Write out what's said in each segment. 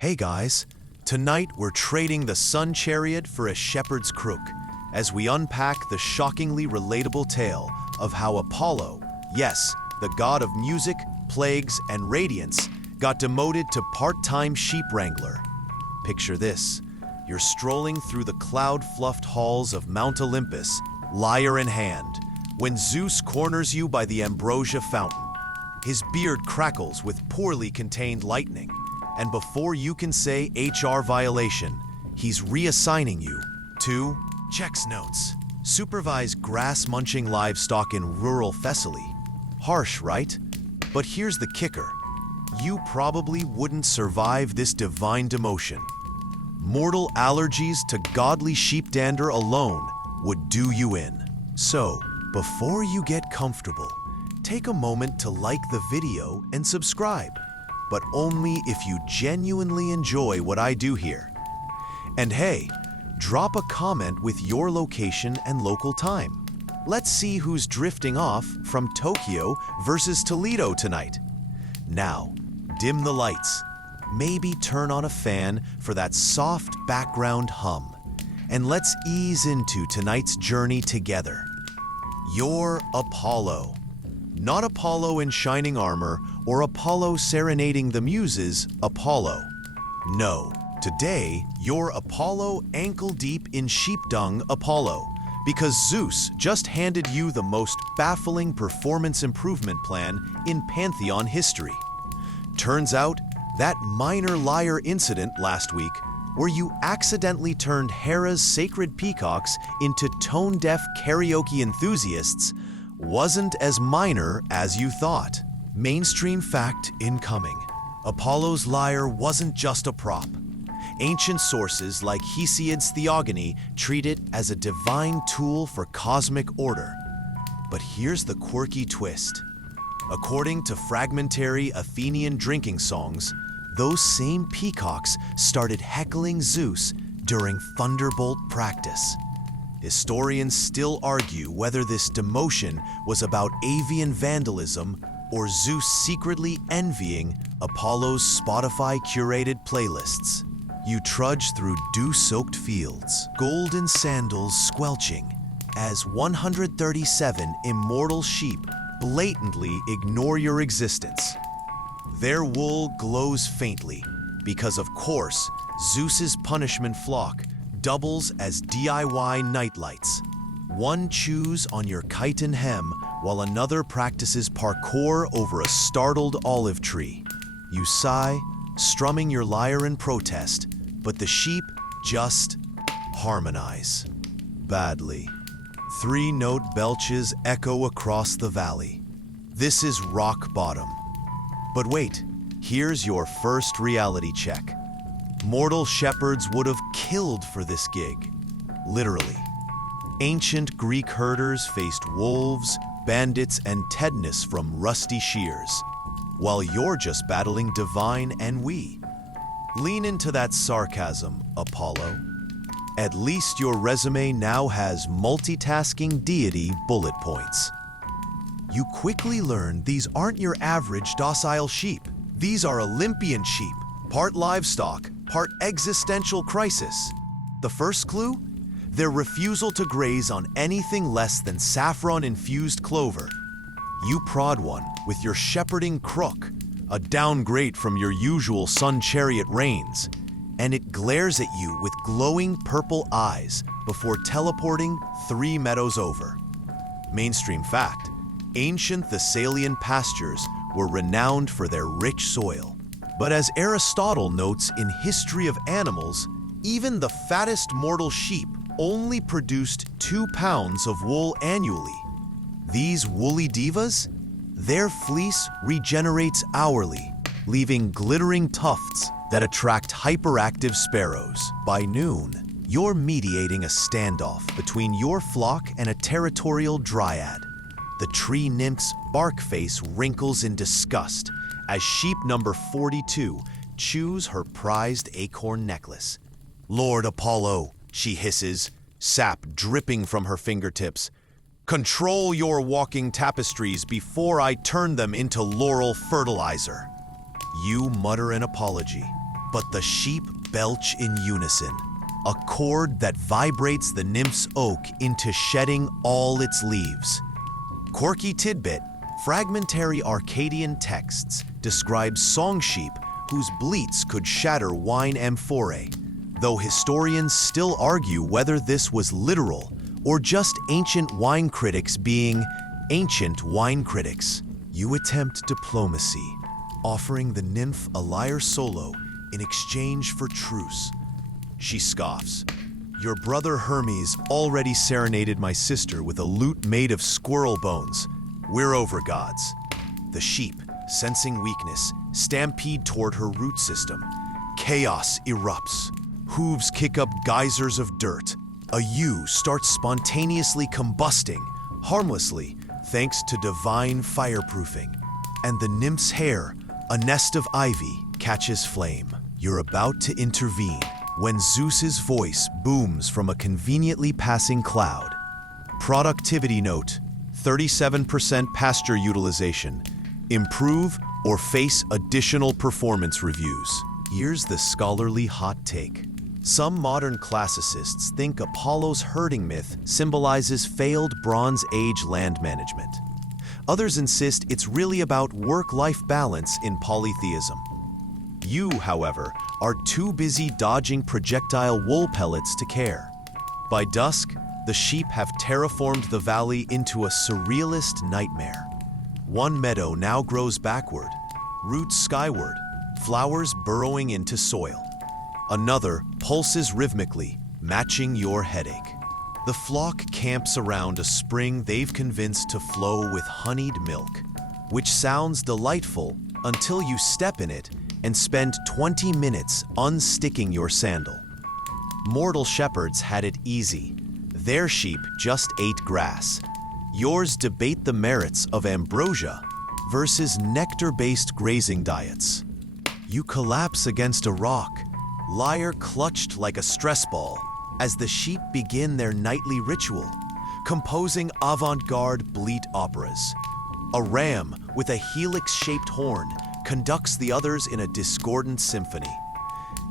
Hey guys, tonight we're trading the sun chariot for a shepherd's crook as we unpack the shockingly relatable tale of how Apollo, yes, the god of music, plagues, and radiance, got demoted to part-time sheep wrangler. Picture this, you're strolling through the cloud-fluffed halls of Mount Olympus, lyre in hand, when Zeus corners you by the ambrosia fountain. His beard crackles with poorly contained lightning, and before you can say HR violation, he's reassigning you to checks notes. Supervise grass-munching livestock in rural Thessaly. Harsh, right? But here's the kicker. You probably wouldn't survive this divine demotion. Mortal allergies to godly sheep dander alone would do you in. So, before you get comfortable, take a moment to like the video and subscribe, but only if you genuinely enjoy what I do here. And hey, drop a comment with your location and local time. Let's see who's drifting off from Tokyo versus Toledo tonight. Now, dim the lights, maybe turn on a fan for that soft background hum, and let's ease into tonight's journey together. You're Apollo. Not Apollo in shining armor or Apollo serenading the muses, Apollo. No, today you're Apollo ankle-deep in sheep dung Apollo, because Zeus just handed you the most baffling performance improvement plan in Pantheon history. Turns out, that minor lyre incident last week, where you accidentally turned Hera's sacred peacocks into tone-deaf karaoke enthusiasts, wasn't as minor as you thought. Mainstream fact incoming. Apollo's lyre wasn't just a prop. Ancient sources like Hesiod's Theogony treat it as a divine tool for cosmic order. But here's the quirky twist. According to fragmentary Athenian drinking songs, those same peacocks started heckling Zeus during thunderbolt practice. Historians still argue whether this demotion was about avian vandalism or Zeus secretly envying Apollo's Spotify-curated playlists. You trudge through dew-soaked fields, golden sandals squelching, as 137 immortal sheep blatantly ignore your existence. Their wool glows faintly because, of course, Zeus's punishment flock doubles as DIY nightlights. One chews on your chitin hem while another practices parkour over a startled olive tree. You sigh, strumming your lyre in protest, but the sheep just harmonize. Badly. Three-note belches echo across the valley. This is rock bottom. But wait, here's your first reality check. Mortal shepherds would have killed for this gig. Literally. Ancient Greek herders faced wolves, bandits, and tetanus from rusty shears, while you're just battling divine ennui. Lean into that sarcasm, Apollo. At least your resume now has multitasking deity bullet points. You quickly learn these aren't your average docile sheep. These are Olympian sheep, part livestock, part existential crisis. The first clue? Their refusal to graze on anything less than saffron-infused clover. You prod one with your shepherding crook, a downgrade from your usual sun chariot reins, and it glares at you with glowing purple eyes before teleporting 3 meadows over. Mainstream fact, ancient Thessalian pastures were renowned for their rich soil. But as Aristotle notes in History of Animals, even the fattest mortal sheep only produced 2 pounds of wool annually. These woolly divas? Their fleece regenerates hourly, leaving glittering tufts that attract hyperactive sparrows. By noon, you're mediating a standoff between your flock and a territorial dryad. The tree nymph's bark face wrinkles in disgust as sheep number 42 chews her prized acorn necklace. "Lord Apollo," she hisses, sap dripping from her fingertips, "control your walking tapestries before I turn them into laurel fertilizer." You mutter an apology, but the sheep belch in unison, a chord that vibrates the nymph's oak into shedding all its leaves. Quirky tidbit: fragmentary Arcadian texts describe song sheep whose bleats could shatter wine amphorae, though historians still argue whether this was literal or just ancient wine critics being ancient wine critics. You attempt diplomacy, offering the nymph a lyre solo in exchange for truce. She scoffs. Your brother Hermes already serenaded my sister with a lute made of squirrel bones. We're over, gods. The sheep, sensing weakness, stampede toward her root system. Chaos erupts. Hooves kick up geysers of dirt. A ewe starts spontaneously combusting, harmlessly, thanks to divine fireproofing. And the nymph's hair, a nest of ivy, catches flame. You're about to intervene when Zeus's voice booms from a conveniently passing cloud. Productivity note: 37% pasture utilization. Improve or face additional performance reviews. Here's the scholarly hot take. Some modern classicists think Apollo's herding myth symbolizes failed Bronze Age land management. Others insist it's really about work-life balance in polytheism. You, however, are too busy dodging projectile wool pellets to care. By dusk, the sheep have terraformed the valley into a surrealist nightmare. One meadow now grows backward, roots skyward, flowers burrowing into soil. Another pulses rhythmically, matching your headache. The flock camps around a spring they've convinced to flow with honeyed milk, which sounds delightful until you step in it and spend 20 minutes unsticking your sandal. Mortal shepherds had it easy. Their sheep just ate grass. Yours debate the merits of ambrosia versus nectar-based grazing diets. You collapse against a rock, lyre clutched like a stress ball, as the sheep begin their nightly ritual, composing avant-garde bleat operas. A ram with a helix-shaped horn conducts the others in a discordant symphony.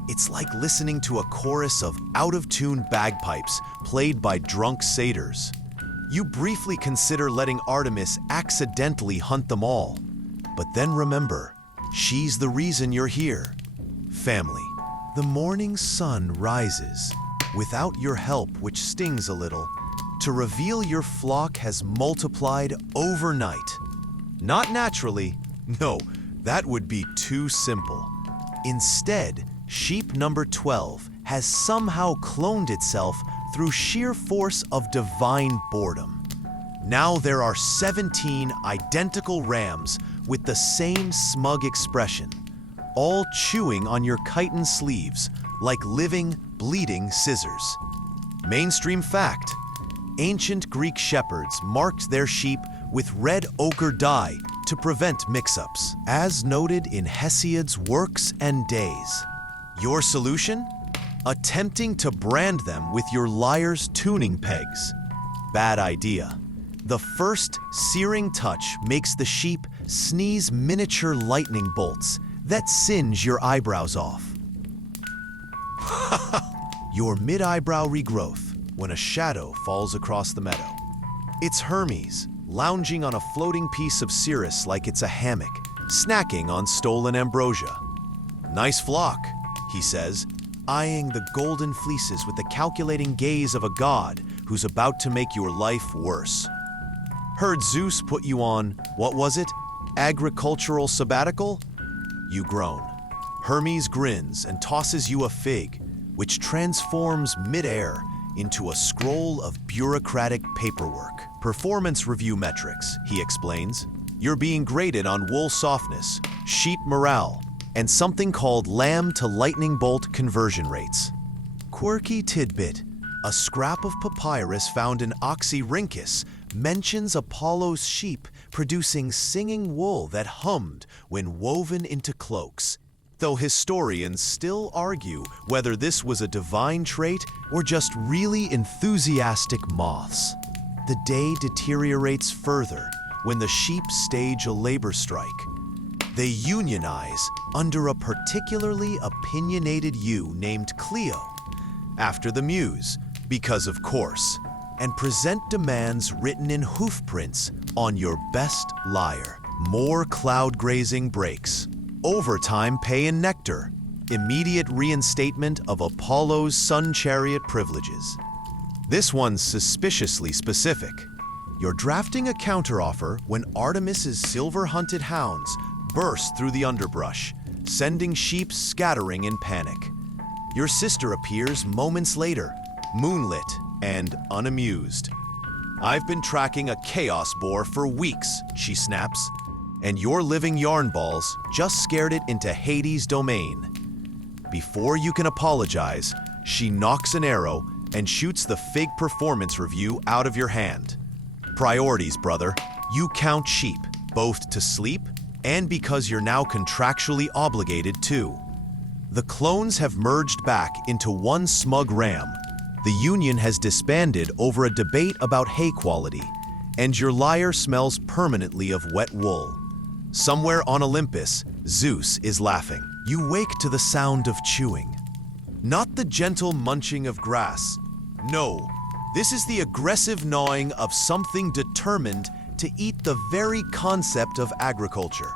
It's like listening to a chorus of out-of-tune bagpipes played by drunk satyrs. You briefly consider letting Artemis accidentally hunt them all, but then remember, she's the reason you're here. Family. The morning sun rises, without your help, which stings a little, to reveal your flock has multiplied overnight. Not naturally, no, that would be too simple. Instead, sheep number 12 has somehow cloned itself through sheer force of divine boredom. Now there are 17 identical rams with the same smug expression, all chewing on your chitin sleeves like living, bleeding scissors. Mainstream fact: ancient Greek shepherds marked their sheep with red ochre dye to prevent mix-ups, as noted in Hesiod's Works and Days. Your solution? Attempting to brand them with your lyre's tuning pegs. Bad idea. The first searing touch makes the sheep sneeze miniature lightning bolts that singe your eyebrows off. Your mid-eyebrow regrowth when a shadow falls across the meadow. It's Hermes, lounging on a floating piece of cirrus like it's a hammock, snacking on stolen ambrosia. Nice flock, he says, eyeing the golden fleeces with the calculating gaze of a god who's about to make your life worse. Heard Zeus put you on, what was it, agricultural sabbatical? You groan. Hermes grins and tosses you a fig, which transforms midair into a scroll of bureaucratic paperwork. Performance review metrics, he explains. You're being graded on wool softness, sheep morale, and something called lamb to lightning bolt conversion rates. Quirky tidbit: a scrap of papyrus found in Oxyrhynchus mentions Apollo's sheep producing singing wool that hummed when woven into cloaks, though historians still argue whether this was a divine trait or just really enthusiastic moths. The day deteriorates further when the sheep stage a labor strike. They unionize under a particularly opinionated ewe named Cleo, after the muse, because of course, and present demands written in hoof prints on your best liar. More cloud grazing breaks, overtime pay and nectar, immediate reinstatement of Apollo's sun chariot privileges. This one's suspiciously specific. You're drafting a counteroffer when Artemis's silver-hunted hounds burst through the underbrush, sending sheep scattering in panic. Your sister appears moments later, moonlit and unamused. "I've been tracking a chaos boar for weeks," she snaps, "and your living yarn balls just scared it into Hades' domain." Before you can apologize, she knocks an arrow and shoots the fake performance review out of your hand. Priorities, brother. You count sheep, both to sleep and because you're now contractually obligated to. The clones have merged back into one smug ram. The union has disbanded over a debate about hay quality, and your lyre smells permanently of wet wool. Somewhere on Olympus, Zeus is laughing. You wake to the sound of chewing. Not the gentle munching of grass. No, this is the aggressive gnawing of something determined to eat the very concept of agriculture.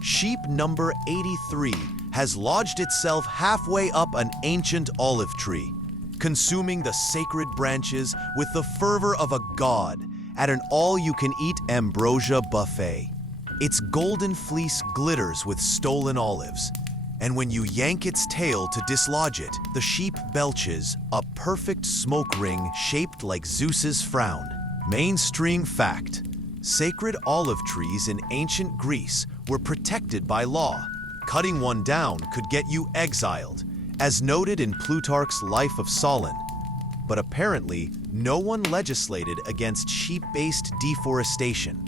Sheep number 83 has lodged itself halfway up an ancient olive tree, consuming the sacred branches with the fervor of a god at an all-you-can-eat ambrosia buffet. Its golden fleece glitters with stolen olives, and when you yank its tail to dislodge it, the sheep belches a perfect smoke ring shaped like Zeus's frown. Mainstream fact: sacred olive trees in ancient Greece were protected by law. Cutting one down could get you exiled, as noted in Plutarch's Life of Solon. But apparently, no one legislated against sheep-based deforestation.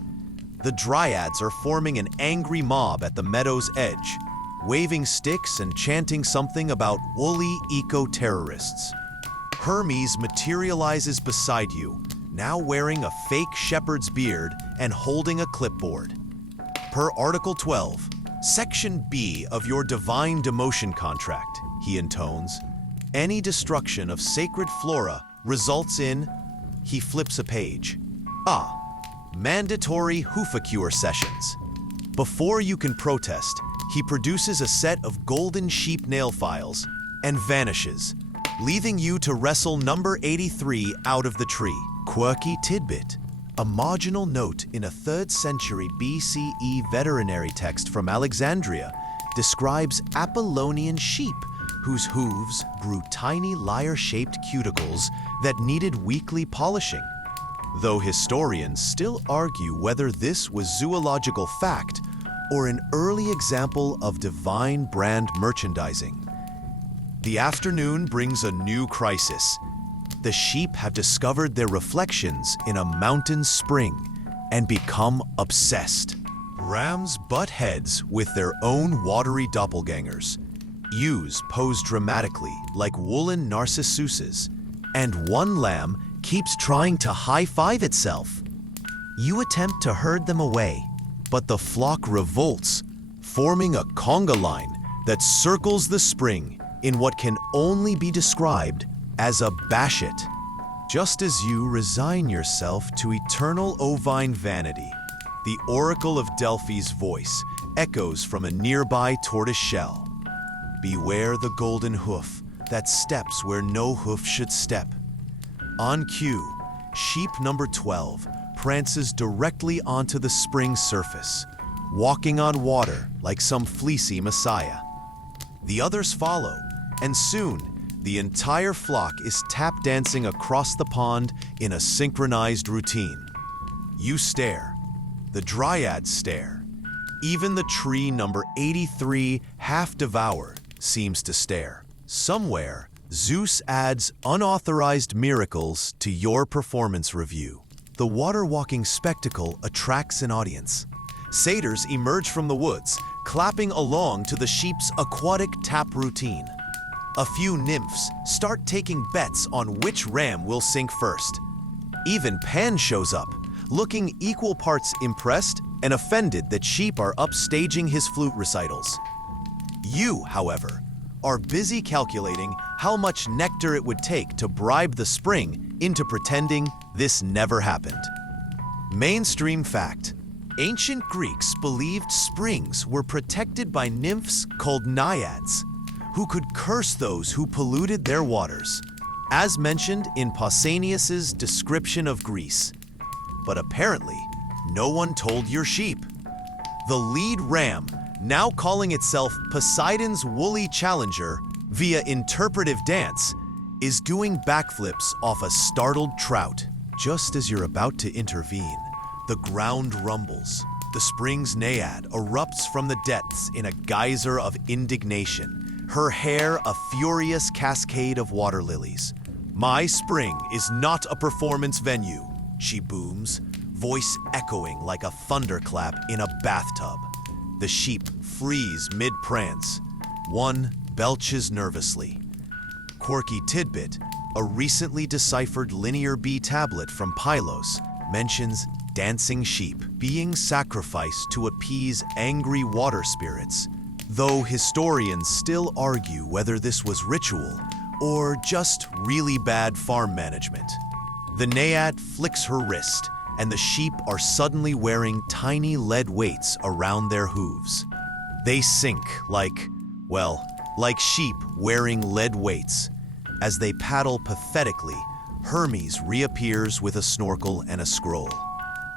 The dryads are forming an angry mob at the meadow's edge, waving sticks and chanting something about woolly eco-terrorists. Hermes materializes beside you, now wearing a fake shepherd's beard and holding a clipboard. Per Article 12, Section B of your divine demotion contract, he intones, any destruction of sacred flora results in, he flips a page. Mandatory hoofacure sessions. Before you can protest, he produces a set of golden sheep nail files and vanishes, leaving you to wrestle number 83 out of the tree. Quirky tidbit. A marginal note in a 3rd century BCE veterinary text from Alexandria describes Apollonian sheep whose hooves grew tiny lyre-shaped cuticles that needed weekly polishing. Though historians still argue whether this was zoological fact or an early example of divine brand merchandising. The afternoon brings a new crisis. The sheep have discovered their reflections in a mountain spring and become obsessed. Rams butt heads with their own watery doppelgangers. Ewes pose dramatically like woolen narcissuses, and one lamb keeps trying to high-five itself. You attempt to herd them away, but the flock revolts, forming a conga line that circles the spring in what can only be described as a bashet. Just as you resign yourself to eternal ovine vanity, the Oracle of Delphi's voice echoes from a nearby tortoise shell. Beware the golden hoof that steps where no hoof should step. On cue, sheep number 12 prances directly onto the spring surface, walking on water like some fleecy messiah. The others follow, and soon, the entire flock is tap dancing across the pond in a synchronized routine. You stare. The dryads stare. Even the tree number 83, half devoured, seems to stare. Somewhere, Zeus adds unauthorized miracles to your performance review. The water-walking spectacle attracts an audience. Satyrs emerge from the woods, clapping along to the sheep's aquatic tap routine. A few nymphs start taking bets on which ram will sink first. Even Pan shows up, looking equal parts impressed and offended that sheep are upstaging his flute recitals. You, however, are busy calculating how much nectar it would take to bribe the spring into pretending this never happened. Mainstream fact: ancient Greeks believed springs were protected by nymphs called naiads, who could curse those who polluted their waters, as mentioned in Pausanias's description of Greece. But apparently, no one told your sheep. The lead ram, now calling itself Poseidon's woolly challenger via interpretive dance, is doing backflips off a startled trout. Just as you're about to intervene, the ground rumbles. The spring's naiad erupts from the depths in a geyser of indignation, her hair a furious cascade of water lilies. "My spring is not a performance venue," she booms, voice echoing like a thunderclap in a bathtub. The sheep freeze mid-prance. One belches nervously. Quirky tidbit, a recently deciphered linear B tablet from Pylos, mentions dancing sheep being sacrificed to appease angry water spirits, though historians still argue whether this was ritual or just really bad farm management. The naiad flicks her wrist, and the sheep are suddenly wearing tiny lead weights around their hooves. They sink like sheep wearing lead weights. As they paddle pathetically, Hermes reappears with a snorkel and a scroll.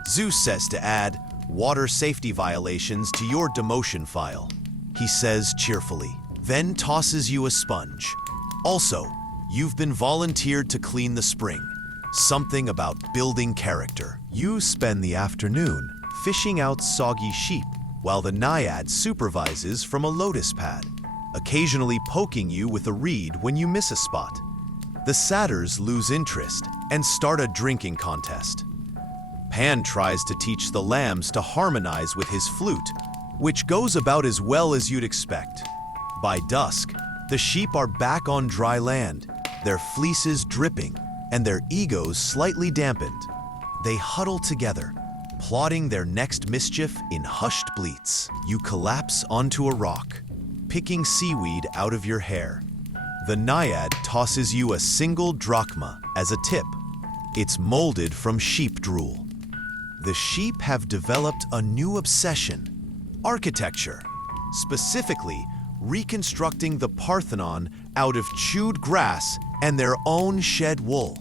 Zeus says to add water safety violations to your demotion file, he says cheerfully, then tosses you a sponge. Also, you've been volunteered to clean the spring. Something about building character. You spend the afternoon fishing out soggy sheep while the naiad supervises from a lotus pad, occasionally poking you with a reed when you miss a spot. The satyrs lose interest and start a drinking contest. Pan tries to teach the lambs to harmonize with his flute, which goes about as well as you'd expect. By dusk, the sheep are back on dry land, their fleeces dripping and their egos slightly dampened. They huddle together, plotting their next mischief in hushed bleats. You collapse onto a rock, picking seaweed out of your hair. The naiad tosses you a single drachma as a tip. It's molded from sheep drool. The sheep have developed a new obsession: architecture, specifically reconstructing the Parthenon out of chewed grass and their own shed wool.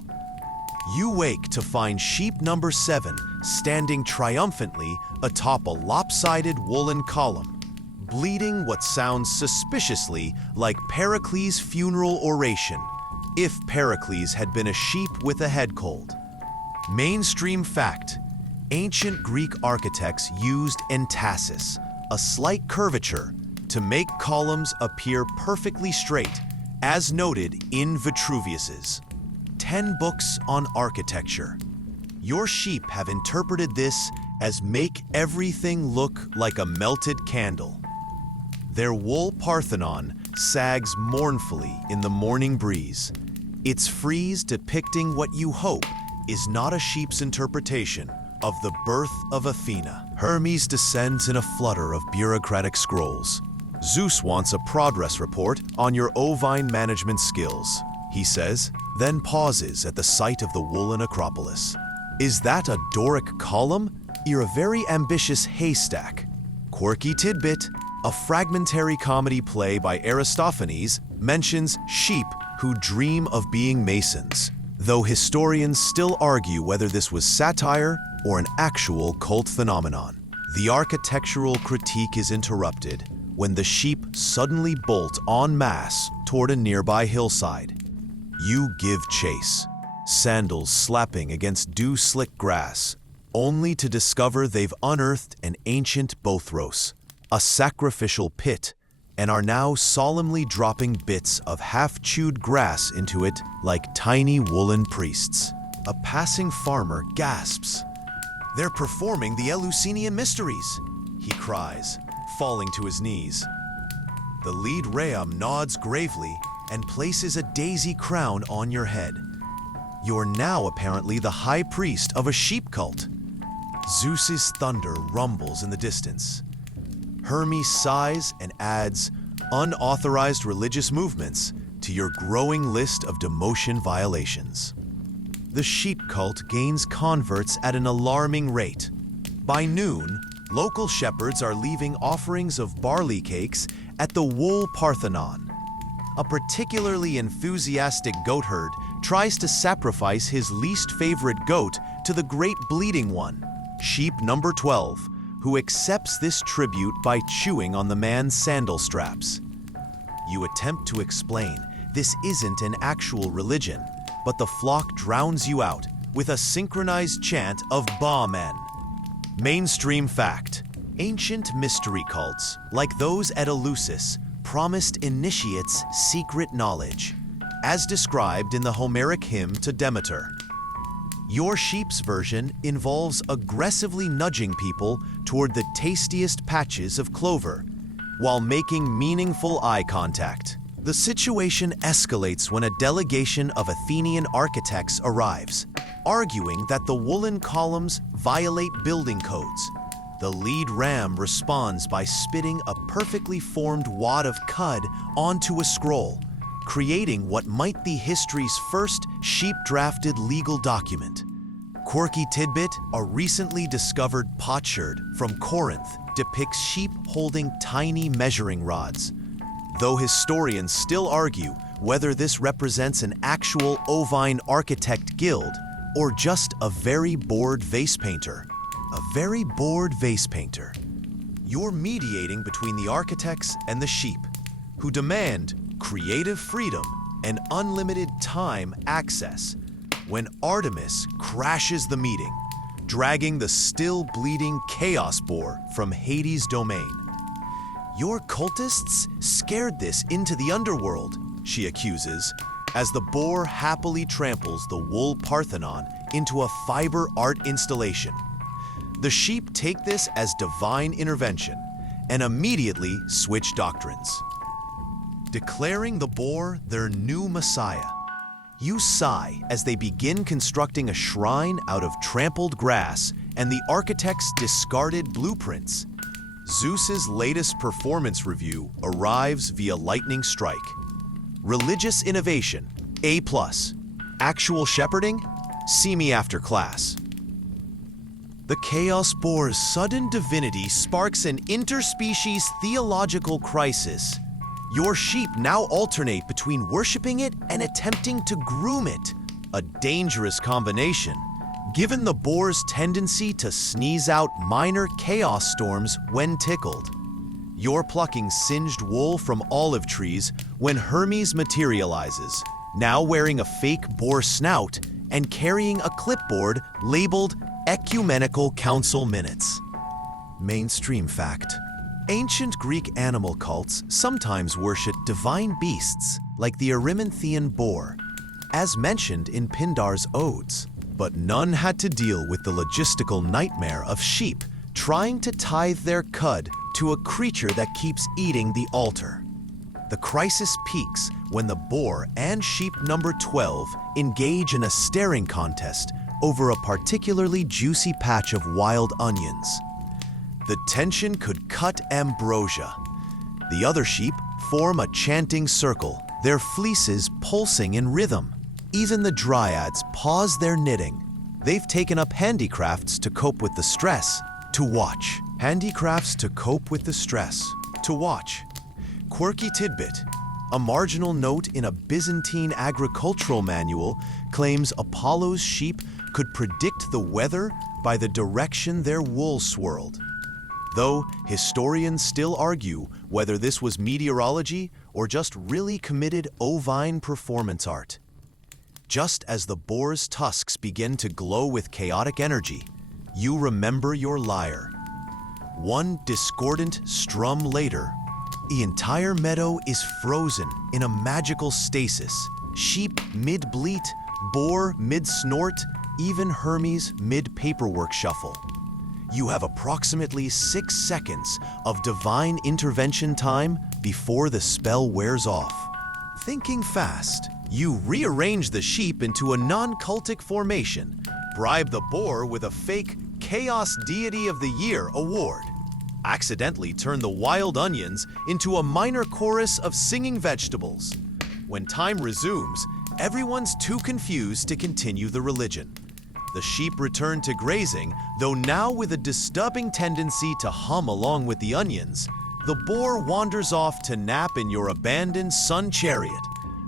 You wake to find sheep number 7 standing triumphantly atop a lopsided woolen column, bleating what sounds suspiciously like Pericles' funeral oration, if Pericles had been a sheep with a head cold. Mainstream fact: ancient Greek architects used entasis, a slight curvature, to make columns appear perfectly straight, as noted in Vitruvius's 10 books on architecture. Your sheep have interpreted this as make everything look like a melted candle. Their wool Parthenon sags mournfully in the morning breeze, its frieze depicting what you hope is not a sheep's interpretation of the birth of Athena. Hermes descends in a flutter of bureaucratic scrolls. Zeus wants a progress report on your ovine management skills, he says, then pauses at the sight of the woolen Acropolis. Is that a Doric column? You're a very ambitious haystack. Quirky tidbit: a fragmentary comedy play by Aristophanes mentions sheep who dream of being masons, though historians still argue whether this was satire or an actual cult phenomenon. The architectural critique is interrupted when the sheep suddenly bolt en masse toward a nearby hillside. You give chase, sandals slapping against dew-slick grass, only to discover they've unearthed an ancient Bothros, a sacrificial pit, and are now solemnly dropping bits of half-chewed grass into it like tiny woolen priests. A passing farmer gasps. "They're performing the Eleusinian mysteries," he cries, falling to his knees. The lead ram nods gravely and places a daisy crown on your head. You're now apparently the high priest of a sheep cult. Zeus's thunder rumbles in the distance. Hermes sighs and adds unauthorized religious movements to your growing list of demotion violations. The sheep cult gains converts at an alarming rate. By noon, local shepherds are leaving offerings of barley cakes at the Wool Parthenon. A particularly enthusiastic goatherd tries to sacrifice his least favorite goat to the great bleeding one, sheep number 12, who accepts this tribute by chewing on the man's sandal straps. You attempt to explain this isn't an actual religion, but the flock drowns you out with a synchronized chant of Ba-men. Mainstream fact: ancient mystery cults, like those at Eleusis, promised initiates secret knowledge, as described in the Homeric hymn to Demeter. Your sheep's version involves aggressively nudging people toward the tastiest patches of clover, while making meaningful eye contact. The situation escalates when a delegation of Athenian architects arrives, arguing that the woolen columns violate building codes. The lead ram responds by spitting a perfectly formed wad of cud onto a scroll, creating what might be history's first sheep-drafted legal document. Quirky tidbit: a recently discovered potsherd from Corinth depicts sheep holding tiny measuring rods, though historians still argue whether this represents an actual ovine architect guild or just a very bored vase painter. A very bored vase painter. You're mediating between the architects and the sheep, who demand creative freedom and unlimited time access, when Artemis crashes the meeting, dragging the still bleeding chaos boar from Hades' domain. Your cultists scared this into the underworld, she accuses, as the boar happily tramples the Wool Parthenon into a fiber art installation. The sheep take this as divine intervention and immediately switch doctrines, declaring the boar their new messiah. You sigh as they begin constructing a shrine out of trampled grass and the architect's discarded blueprints. Zeus's latest performance review arrives via lightning strike. Religious innovation, A+. Actual shepherding, see me after class. The Chaos Boar's sudden divinity sparks an interspecies theological crisis. Your sheep now alternate between worshiping it and attempting to groom it, a dangerous combination, given the boar's tendency to sneeze out minor chaos storms when tickled. You're plucking singed wool from olive trees when Hermes materializes, now wearing a fake boar snout and carrying a clipboard labeled Ecumenical Council Minutes. Mainstream fact: ancient Greek animal cults sometimes worshiped divine beasts like the Erymanthian boar, as mentioned in Pindar's Odes, but none had to deal with the logistical nightmare of sheep trying to tithe their cud to a creature that keeps eating the altar. The crisis peaks when the boar and sheep number 12 engage in a staring contest over a particularly juicy patch of wild onions. The tension could cut ambrosia. The other sheep form a chanting circle, their fleeces pulsing in rhythm. Even the dryads pause their knitting. They've taken up handicrafts to cope with the stress. To watch. Handicrafts to cope with the stress. To watch. Quirky tidbit: a marginal note in a Byzantine agricultural manual claims Apollo's sheep could predict the weather by the direction their wool swirled, though historians still argue whether this was meteorology or just really committed ovine performance art. Just as the boar's tusks begin to glow with chaotic energy, you remember your lyre. One discordant strum later, the entire meadow is frozen in a magical stasis. Sheep mid-bleat, boar mid-snort, even Hermes mid-paperwork shuffle. You have approximately 6 seconds of divine intervention time before the spell wears off. Thinking fast, you rearrange the sheep into a non-cultic formation, bribe the boar with a fake Chaos Deity of the Year award, accidentally turned the wild onions into a minor chorus of singing vegetables. When time resumes, everyone's too confused to continue the religion. The sheep return to grazing, though now with a disturbing tendency to hum along with the onions. The boar wanders off to nap in your abandoned sun chariot,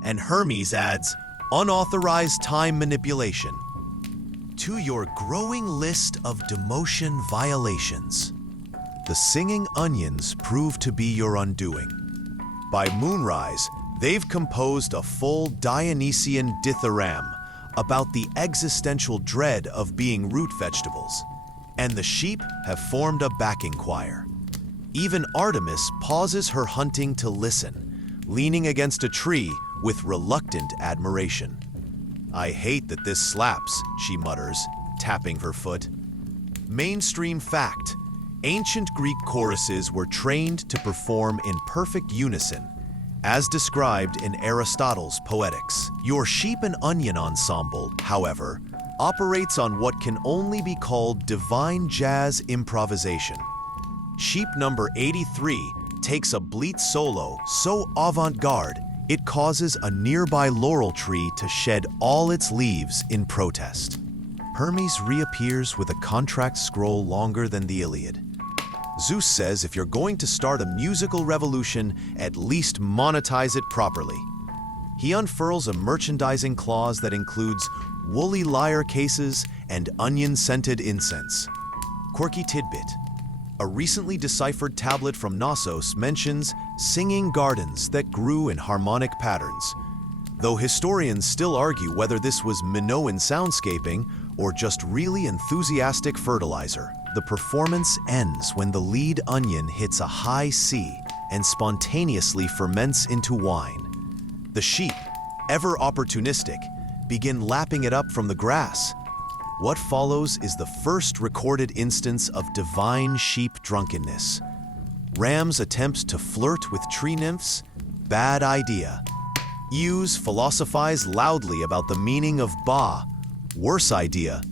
and Hermes adds unauthorized time manipulation to your growing list of demotion violations. The singing onions prove to be your undoing. By moonrise, they've composed a full Dionysian dithyramb about the existential dread of being root vegetables, and the sheep have formed a backing choir. Even Artemis pauses her hunting to listen, leaning against a tree with reluctant admiration. "I hate that this slaps," she mutters, tapping her foot. Mainstream fact: ancient Greek choruses were trained to perform in perfect unison, as described in Aristotle's Poetics. Your sheep and onion ensemble, however, operates on what can only be called divine jazz improvisation. Sheep number 83 takes a bleat solo so avant-garde it causes a nearby laurel tree to shed all its leaves in protest. Hermes reappears with a contract scroll longer than the Iliad. Zeus says if you're going to start a musical revolution, at least monetize it properly. He unfurls a merchandising clause that includes woolly lyre cases and onion-scented incense. Quirky tidbit: a recently deciphered tablet from Knossos mentions singing gardens that grew in harmonic patterns. Though historians still argue whether this was Minoan soundscaping or just really enthusiastic fertilizer, the performance ends when the lead onion hits a high C and spontaneously ferments into wine. The sheep, ever opportunistic, begin lapping it up from the grass. What follows is the first recorded instance of divine sheep drunkenness. Rams attempt to flirt with tree nymphs? Bad idea. Ewes philosophize loudly about the meaning of Ba? Worse idea.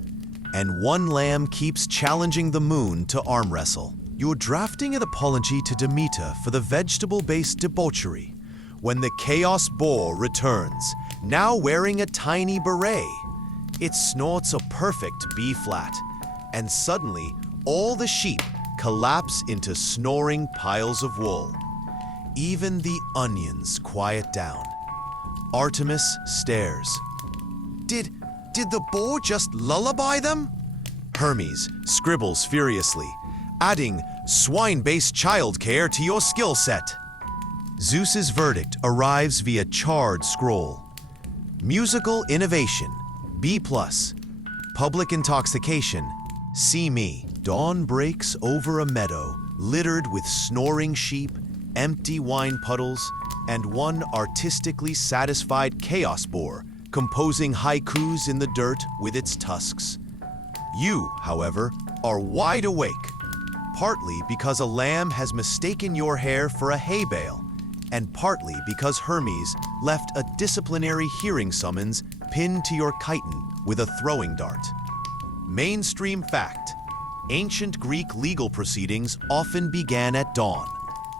And one lamb keeps challenging the moon to arm wrestle. You're drafting an apology to Demeter for the vegetable-based debauchery when the Chaos Boar returns, now wearing a tiny beret. It snorts a perfect B-flat, and suddenly all the sheep collapse into snoring piles of wool. Even the onions quiet down. Artemis stares. Did the boar just lullaby them? Hermes scribbles furiously, adding swine-based childcare to your skill set. Zeus's verdict arrives via charred scroll. Musical innovation, B+. Public intoxication, C me. Dawn breaks over a meadow littered with snoring sheep, empty wine puddles, and one artistically satisfied chaos boar composing haikus in the dirt with its tusks. You, however, are wide awake, partly because a lamb has mistaken your hair for a hay bale, and partly because Hermes left a disciplinary hearing summons pinned to your chitin with a throwing dart. Mainstream fact: ancient Greek legal proceedings often began at dawn,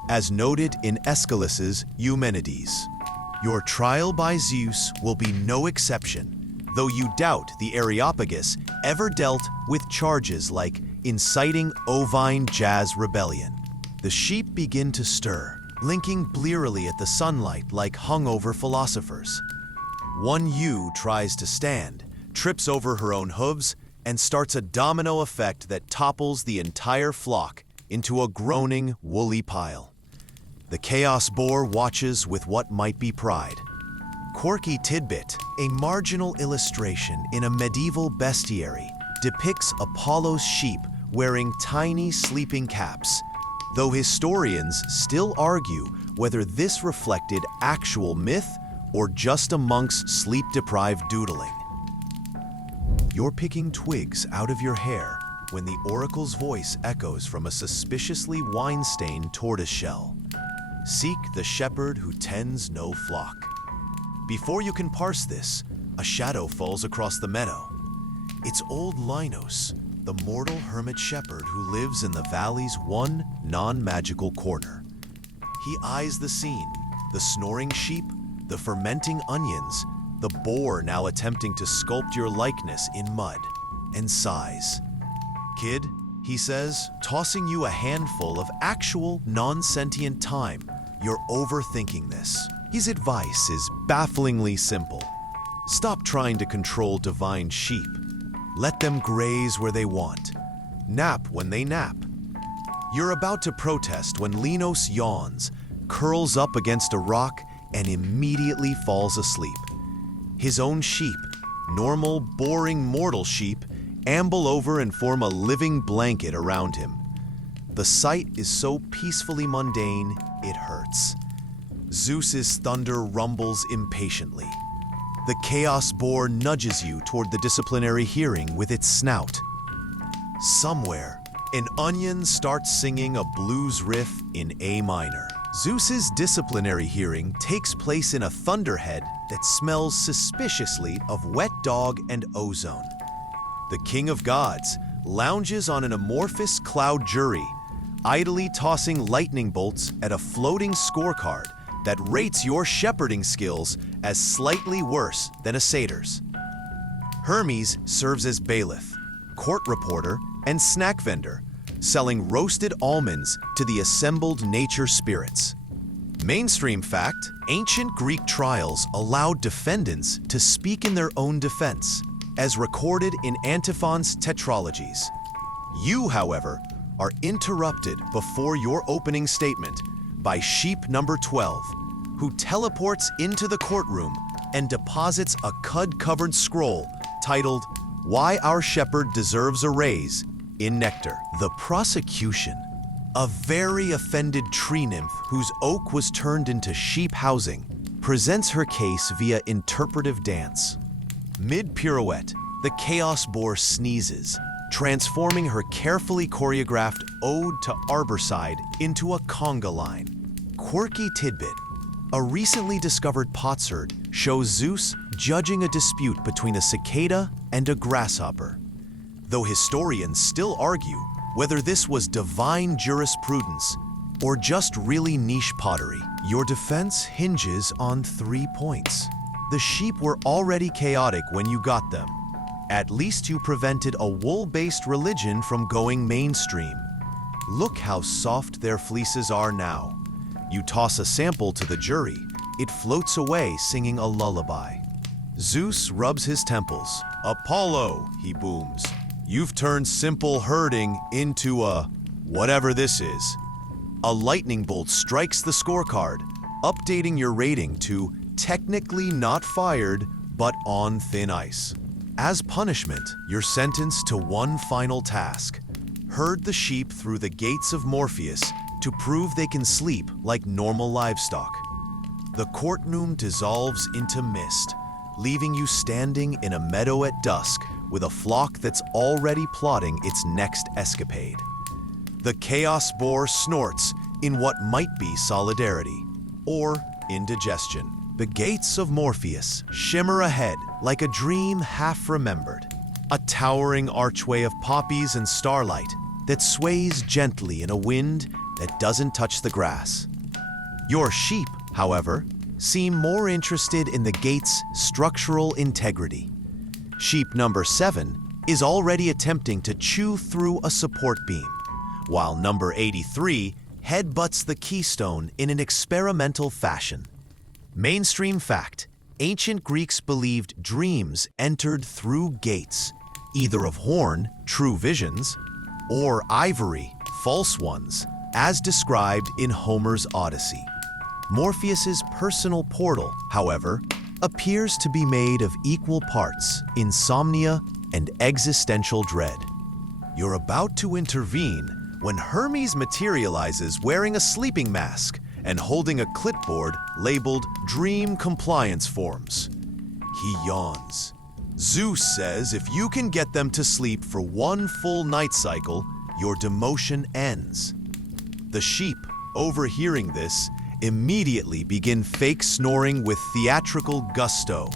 as noted in Aeschylus's Eumenides. Your trial by Zeus will be no exception, though you doubt the Areopagus ever dealt with charges like inciting ovine jazz rebellion. The sheep begin to stir, blinking blearily at the sunlight like hungover philosophers. One ewe tries to stand, trips over her own hooves, and starts a domino effect that topples the entire flock into a groaning, woolly pile. The Chaos Boar watches with what might be pride. Quirky tidbit: a marginal illustration in a medieval bestiary depicts Apollo's sheep wearing tiny sleeping caps, though historians still argue whether this reflected actual myth or just a monk's sleep-deprived doodling. You're picking twigs out of your hair when the oracle's voice echoes from a suspiciously wine-stained tortoiseshell. Seek the shepherd who tends no flock. Before you can parse this, a shadow falls across the meadow. It's old Linos, the mortal hermit shepherd who lives in the valley's one non-magical corner. He eyes the scene, the snoring sheep, the fermenting onions, the boar now attempting to sculpt your likeness in mud, and sighs. "Kid," he says, tossing you a handful of actual non-sentient time, "you're overthinking this." His advice is bafflingly simple. Stop trying to control divine sheep. Let them graze where they want. Nap when they nap. You're about to protest when Linos yawns, curls up against a rock, and immediately falls asleep. His own sheep, normal, boring mortal sheep, amble over and form a living blanket around him. The sight is so peacefully mundane, it hurts. Zeus's thunder rumbles impatiently. The chaos boar nudges you toward the disciplinary hearing with its snout. Somewhere, an onion starts singing a blues riff in A minor. Zeus's disciplinary hearing takes place in a thunderhead that smells suspiciously of wet dog and ozone. The king of gods lounges on an amorphous cloud jury, idly tossing lightning bolts at a floating scorecard that rates your shepherding skills as slightly worse than a satyr's. Hermes serves as bailiff, court reporter, and snack vendor, selling roasted almonds to the assembled nature spirits. Mainstream fact, ancient Greek trials allowed defendants to speak in their own defense, as recorded in Antiphon's tetralogies. You, however, are interrupted before your opening statement by sheep number 12, who teleports into the courtroom and deposits a cud-covered scroll titled, "Why Our Shepherd Deserves a Raise," in nectar. The prosecution, a very offended tree nymph whose oak was turned into sheep housing, presents her case via interpretive dance. Mid-pirouette, the chaos boar sneezes, transforming her carefully choreographed ode to Arborside into a conga line. Quirky tidbit, a recently discovered potsherd shows Zeus judging a dispute between a cicada and a grasshopper. Though historians still argue whether this was divine jurisprudence or just really niche pottery, your defense hinges on 3 points. The sheep were already chaotic when you got them. At least you prevented a wool-based religion from going mainstream. Look how soft their fleeces are now. You toss a sample to the jury, it floats away singing a lullaby. Zeus rubs his temples. "Apollo," he booms, "you've turned simple herding into a whatever this is." A lightning bolt strikes the scorecard, updating your rating to technically not fired, but on thin ice. As punishment, you're sentenced to one final task: herd the sheep through the gates of Morpheus to prove they can sleep like normal livestock. The courtroom dissolves into mist, leaving you standing in a meadow at dusk with a flock that's already plotting its next escapade. The chaos boar snorts in what might be solidarity, or indigestion. The gates of Morpheus shimmer ahead like a dream half remembered, a towering archway of poppies and starlight that sways gently in a wind that doesn't touch the grass. Your sheep, however, seem more interested in the gate's structural integrity. Sheep number 7 is already attempting to chew through a support beam, while number 83 headbutts the keystone in an experimental fashion. Mainstream fact, ancient Greeks believed dreams entered through gates, either of horn, true visions, or ivory, false ones, as described in Homer's Odyssey. Morpheus's personal portal, however, appears to be made of equal parts insomnia and existential dread. You're about to intervene when Hermes materializes wearing a sleeping mask and holding a clipboard labeled Dream Compliance Forms. He yawns. Zeus says if you can get them to sleep for one full night cycle, your demotion ends. The sheep, overhearing this, immediately begin fake snoring with theatrical gusto.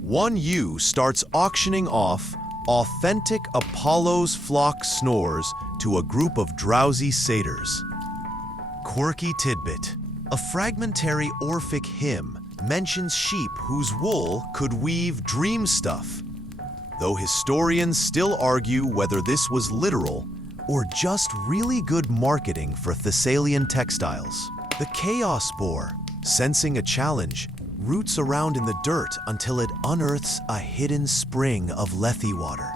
One ewe starts auctioning off Authentic Apollo's flock snores to a group of drowsy satyrs. Quirky tidbit. A fragmentary Orphic hymn mentions sheep whose wool could weave dream stuff, though historians still argue whether this was literal or just really good marketing for Thessalian textiles. The chaos boar, sensing a challenge, roots around in the dirt until it unearths a hidden spring of Lethe water.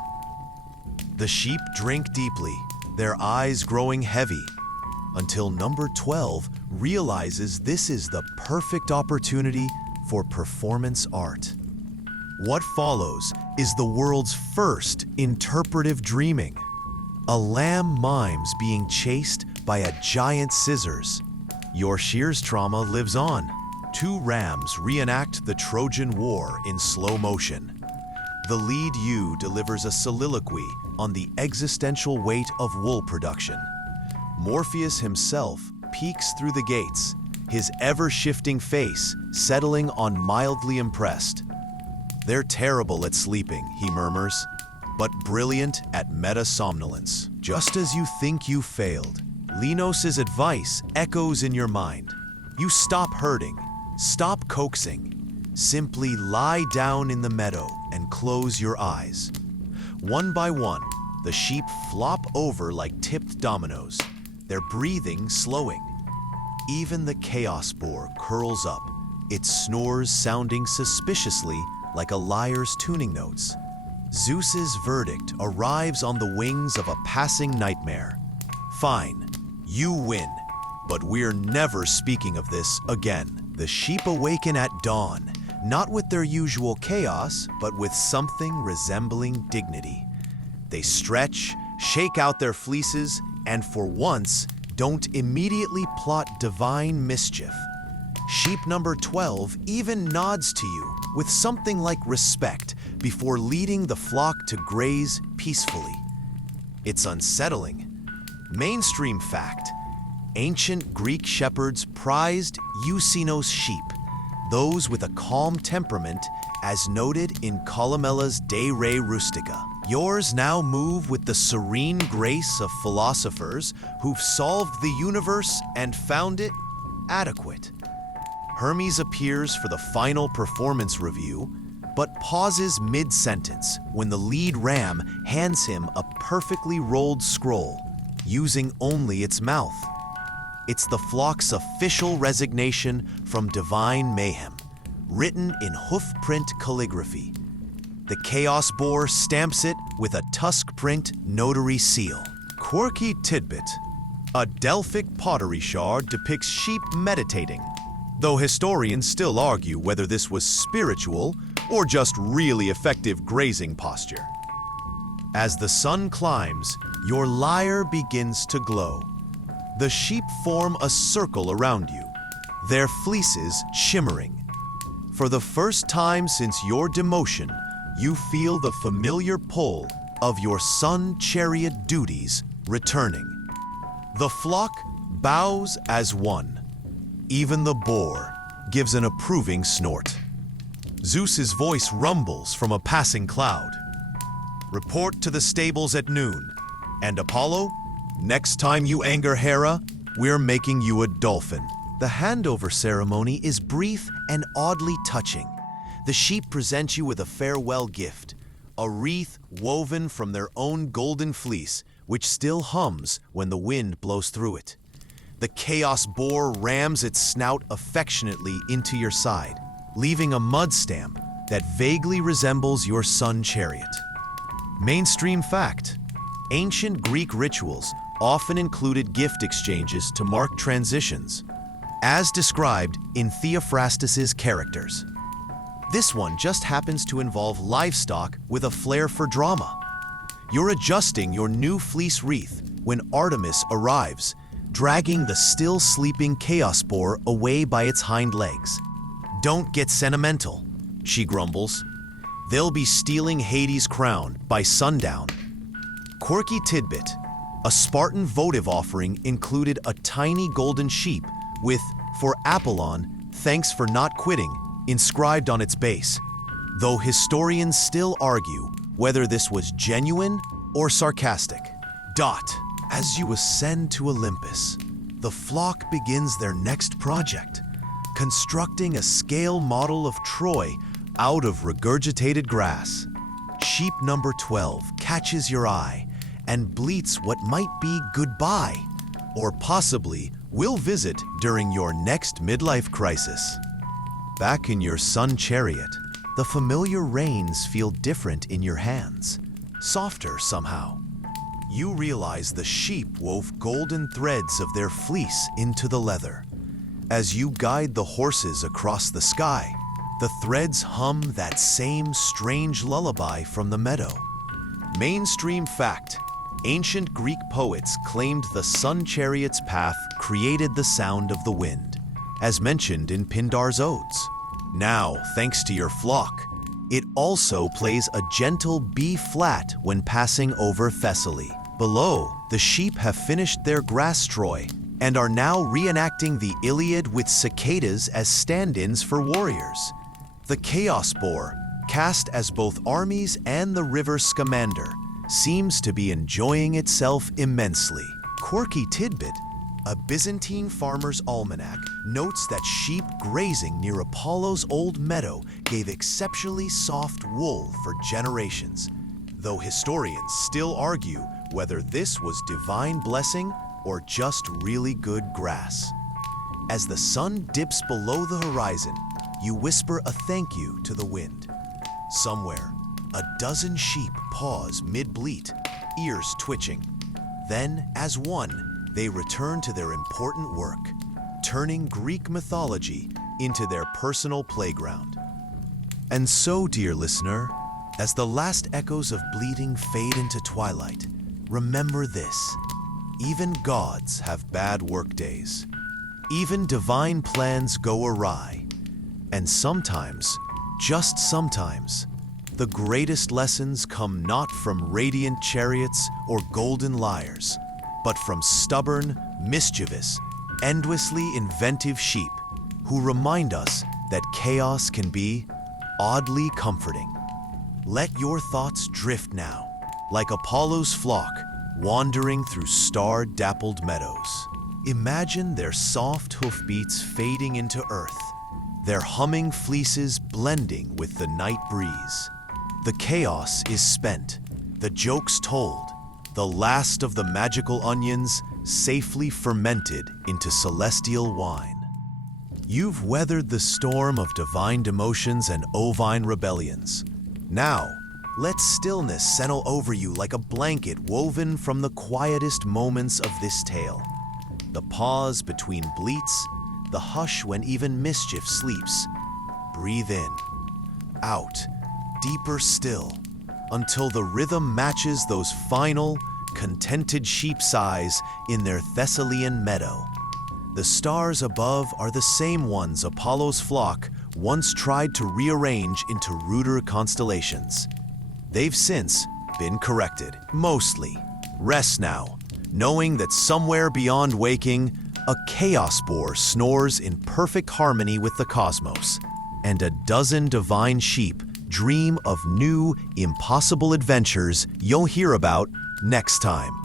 The sheep drink deeply, their eyes growing heavy, until number 12 realizes this is the perfect opportunity for performance art. What follows is the world's first interpretive dreaming. A lamb mimes being chased by a giant scissors. Your shears trauma lives on. Two rams reenact the Trojan War in slow motion. The lead ewe delivers a soliloquy on the existential weight of wool production. Morpheus himself peeks through the gates, his ever-shifting face settling on mildly impressed. "They're terrible at sleeping," he murmurs, "but brilliant at meta-somnolence." Just as you think you failed, Linos's advice echoes in your mind. You stop herding, stop coaxing, simply lie down in the meadow and close your eyes. One by one, the sheep flop over like tipped dominoes, their breathing slowing. Even the chaos boar curls up, its snores sounding suspiciously like a liar's tuning notes. Zeus's verdict arrives on the wings of a passing nightmare. "Fine, you win, but we're never speaking of this again." The sheep awaken at dawn, not with their usual chaos, but with something resembling dignity. They stretch, shake out their fleeces, and for once, don't immediately plot divine mischief. Sheep number 12 even nods to you with something like respect before leading the flock to graze peacefully. It's unsettling. Mainstream fact: ancient Greek shepherds prized Eusenos sheep, those with a calm temperament, as noted in Columella's De Re Rustica. Yours now move with the serene grace of philosophers who've solved the universe and found it adequate. Hermes appears for the final performance review, but pauses mid-sentence when the lead ram hands him a perfectly rolled scroll, using only its mouth. It's the flock's official resignation from divine mayhem, written in hoof-print calligraphy. The chaos boar stamps it with a tusk-print notary seal. Quirky tidbit. A Delphic pottery shard depicts sheep meditating, though historians still argue whether this was spiritual or just really effective grazing posture. As the sun climbs, your lyre begins to glow. The sheep form a circle around you, their fleeces shimmering. For the first time since your demotion, you feel the familiar pull of your sun chariot duties returning. The flock bows as one. Even the boar gives an approving snort. Zeus's voice rumbles from a passing cloud. "Report to the stables at noon. And Apollo, next time you anger Hera, we're making you a dolphin." The handover ceremony is brief and oddly touching. The sheep present you with a farewell gift, a wreath woven from their own golden fleece, which still hums when the wind blows through it. The chaos boar rams its snout affectionately into your side, leaving a mud stamp that vaguely resembles your sun chariot. Mainstream fact: ancient Greek rituals often included gift exchanges to mark transitions, as described in Theophrastus's Characters. This one just happens to involve livestock with a flair for drama. You're adjusting your new fleece wreath when Artemis arrives, dragging the still sleeping chaos boar away by its hind legs. "Don't get sentimental," she grumbles. "They'll be stealing Hades' crown by sundown." Quirky tidbit: a Spartan votive offering included a tiny golden sheep with, "For Apollon, thanks for not quitting," inscribed on its base, though historians still argue whether this was genuine or sarcastic. As you ascend to Olympus, the flock begins their next project, constructing a scale model of Troy out of regurgitated grass. Sheep number 12 catches your eye and bleats what might be goodbye, or possibly will visit during your next midlife crisis. Back in your sun chariot, the familiar reins feel different in your hands, softer somehow. You realize the sheep wove golden threads of their fleece into the leather. As you guide the horses across the sky, the threads hum that same strange lullaby from the meadow. Mainstream fact: ancient Greek poets claimed the sun chariot's path created the sound of the wind, as mentioned in Pindar's Odes. Now, thanks to your flock, it also plays a gentle B-flat when passing over Thessaly. Below, the sheep have finished their grass Troy and are now reenacting the Iliad with cicadas as stand-ins for warriors. The Chaos Boar, cast as both armies and the river Scamander, seems to be enjoying itself immensely. Quirky tidbit: a Byzantine farmer's almanac notes that sheep grazing near Apollo's old meadow gave exceptionally soft wool for generations, though historians still argue whether this was divine blessing or just really good grass. As the sun dips below the horizon, you whisper a thank you to the wind. Somewhere, a dozen sheep pause mid-bleat, ears twitching. Then, as one, they return to their important work, turning Greek mythology into their personal playground. And so, dear listener, as the last echoes of bleating fade into twilight, remember this: even gods have bad work days. Even divine plans go awry. And sometimes, just sometimes, the greatest lessons come not from radiant chariots or golden lyres, but from stubborn, mischievous, endlessly inventive sheep who remind us that chaos can be oddly comforting. Let your thoughts drift now, like Apollo's flock wandering through star-dappled meadows. Imagine their soft hoofbeats fading into earth, their humming fleeces blending with the night breeze. The chaos is spent, the jokes told, the last of the magical onions safely fermented into celestial wine. You've weathered the storm of divine demotions and ovine rebellions. Now, let stillness settle over you like a blanket woven from the quietest moments of this tale. The pause between bleats, the hush when even mischief sleeps. Breathe in, out, deeper still, until the rhythm matches those final, contented sheep sighs in their Thessalian meadow. The stars above are the same ones Apollo's flock once tried to rearrange into ruder constellations. They've since been corrected, mostly. Rest now, knowing that somewhere beyond waking, a chaos boar snores in perfect harmony with the cosmos, and a dozen divine sheep dream of new, impossible adventures you'll hear about next time.